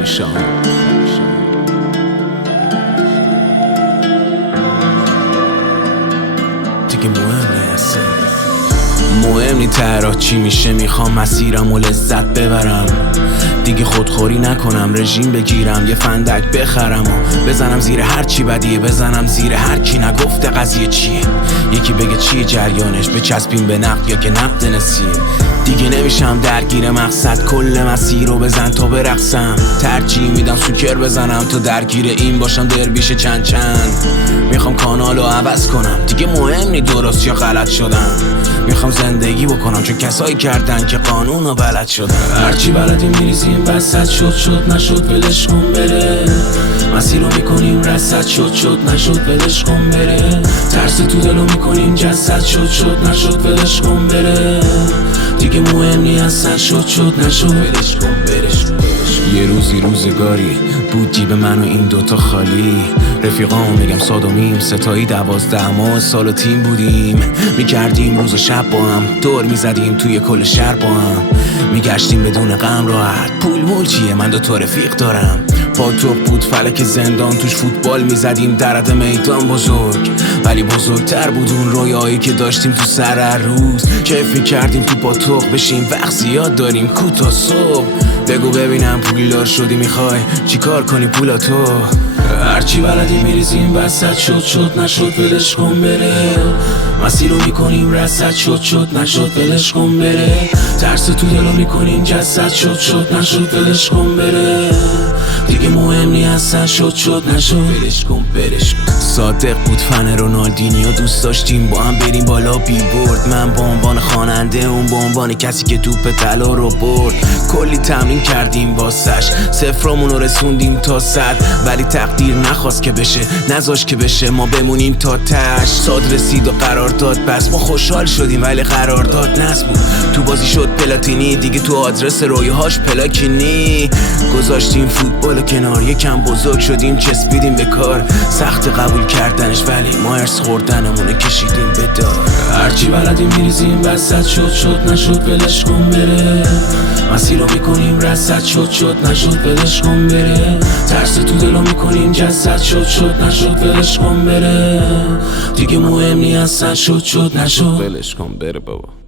پریشان. دیگه مهم نیست، مهم نی ترا چی میشه، میخوام مسیرم و لذت ببرم. دیگه خودخوری نکنم، رژیم بگیرم، یه فندک بخرم و بزنم زیر هر چی بدیه، بزنم زیر هر کی نگفته قضیه چیه. یکی بگه چیه جریانش، بچسبیم به نقد یا که نقد نسیه. دیگه نمیشم درگیر مقصد، کل مسیر رو بزن تا برقصم. ترجیح میدم سوکر بزنم تا درگیر این باشم دربیش چند چند. میخوام کانالو عوض کنم، دیگه مهم نی درست یا غلط شدم. میخوام زندگی بکنم چون کسایی کردن که قانون رو بلد شدن. هرچی بلدیم میریزیم وسط، شد نشد ولش کن بره. مسیر رو میکنیم رصد، شد نشد ولش کن بره. ترس تو دلو میکنیم جسد، شد نشد ولش کن بره. دیگه مهم نی اصلا، شد نشد ولش کن برش. یه روزی روزگاری بود جیب من و این دوتا خالی. رفیقام میگم صادومیم، ستایی 12 ماه سال و تیم بودیم. میکردیم روز و شب با هم، دور میزدیم توی کل شهر با هم. میگشتیم بدون غم راحت، پول مول چیه من 2 رفیق دارم. با توپ بود فلک زندان، توش فوتبال میزدیم در حد میدان بزرگ. ولی بزرگتر بود اون رویایی که داشتیم تو سر هر روز. کیف میکردیم تو با توق بشیم، وقت زیاد داریم کوتا صبح. بگو ببینم پولدار شدی، میخوای چیکار کنی پولاتو؟ هرچی بلدی میریزیم وسط، شد نشد ولش کن بره. مسیر رو میکنیم رصد، شد نشد ولش کن بره. ترس تو دلو میکنیم جسد، شد نشد ولش کن بره. دیگه مهم نی اصلا، شد نشد ولش کن برش کن. صادق بود فن رونالدینیو، دوست داشتیم با هم بریم بالا بیلبورد. من به عنوان خواننده، اون به عنوان کسی که توپ طلا رو برد. کلی تمرین کردیم واسش، صفرامون رو رسوندیم تا 100. ولی تقدیر نخواست که بشه، نذاش که بشه، ما بمونیم تا تش. صاد رسید و قرار داد، پس ما خوشحال شدیم ولی قرار داد نصب بود. تو بازی شد پلاتینی، دیگه تو آدرس رویهاش پلاکی نی. گذاشتیم فوتبال کنار، یکم بزرگ شدیم چسبیدیم به کار. سخت قبول کردنش ولی ما ارس خوردنمونه کشیدیم به دار. هرچی بلدیم میریزیم وسط، شد نشد ولش کن بره. مسیر رو میکنیم رصد، شد نشد ولش کن بره. ترس تو دلو میکنیم جسد، شد نشد ولش کن بره. دیگه مهم نی اصلا، شد نشد ولش کن بره بابا.